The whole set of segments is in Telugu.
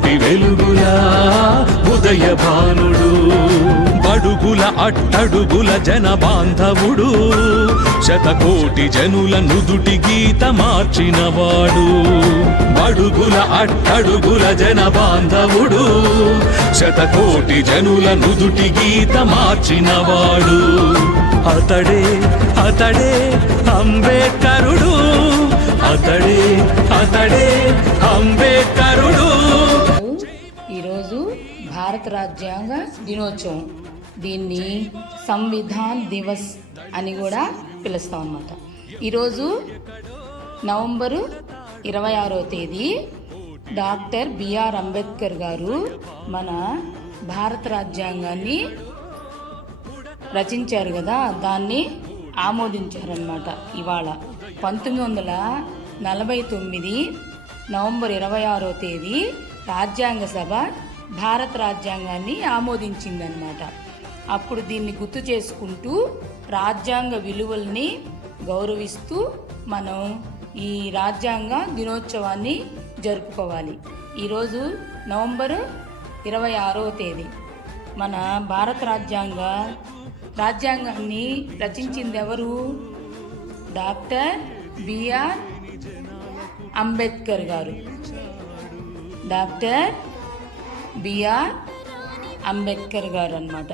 కోటి వెలుగులా ఉదయ భానుడు, బడుగుల అట్టడుగుల జన బాంధవుడు, శతకోటి జనుల నుదుటి గీత మార్చినవాడు. బడుగుల అట్టడుగుల జన బాంధవుడు, శతకోటి జనుల నుదుటి గీత మార్చినవాడు. అతడే అతడే అంబేద్కరుడు, అతడే అతడే అంబేద్కరుడు. ఈరోజు భారత రాజ్యాంగ దినోత్సవం. దీన్ని సంవిధాన్ దివస్ అని కూడా పిలుస్తాం అన్నమాట. ఈరోజు నవంబరు 26వ తేదీ డాక్టర్ బిఆర్ అంబేద్కర్ గారు మన భారత రాజ్యాంగాన్ని రచించారు కదా, దాన్ని ఆమోదించారన్నమాట. ఇవాళ 1949 నవంబర్ 26వ తేదీ రాజ్యాంగ సభ భారత రాజ్యాంగాన్ని ఆమోదించిందన్నమాట. అప్పుడు దీన్ని గుర్తు చేసుకుంటూ రాజ్యాంగ విలువల్ని గౌరవిస్తూ మనం ఈ రాజ్యాంగ దినోత్సవాన్ని జరుపుకోవాలి. ఈరోజు నవంబరు 26వ తేదీ మన భారత రాజ్యాంగాన్ని రచించింది ఎవరు? డాక్టర్ బిఆర్ అంబేద్కర్ గారు. డాక్టర్ బిఆర్ అంబేద్కర్ గారు అన్నమాట.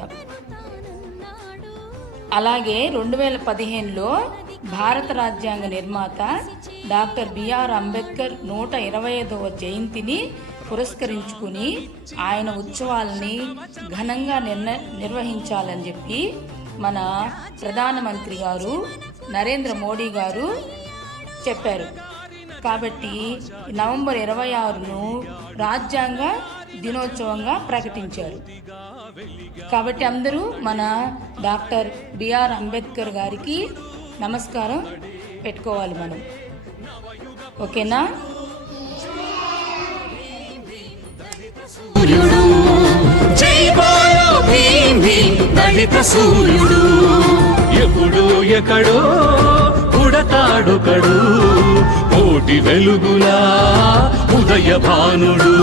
అలాగే 2015లో భారత రాజ్యాంగ నిర్మాత డాక్టర్ బిఆర్ అంబేద్కర్ 125వ జయంతిని పురస్కరించుకుని ఆయన ఉత్సవాలని ఘనంగా నిర్వహించాలని చెప్పి మన ప్రధానమంత్రి గారు నరేంద్ర మోడీ గారు చెప్పారు. కాబట్టి నవంబర్ 26ను రాజ్యాంగ దినోత్సవంగా ప్రకటించారు. కాబట్టి అందరూ మన డాక్టర్ బిఆర్ అంబేద్కర్ గారికి నమస్కారం పెట్టుకోవాలి మనం. ఓకేనా? దళిత సూర్యుడు ఎప్పుడు ఎక్కడో పుడతాడొకడు, కోటి వెలుగులా ఉదయ భానుడు.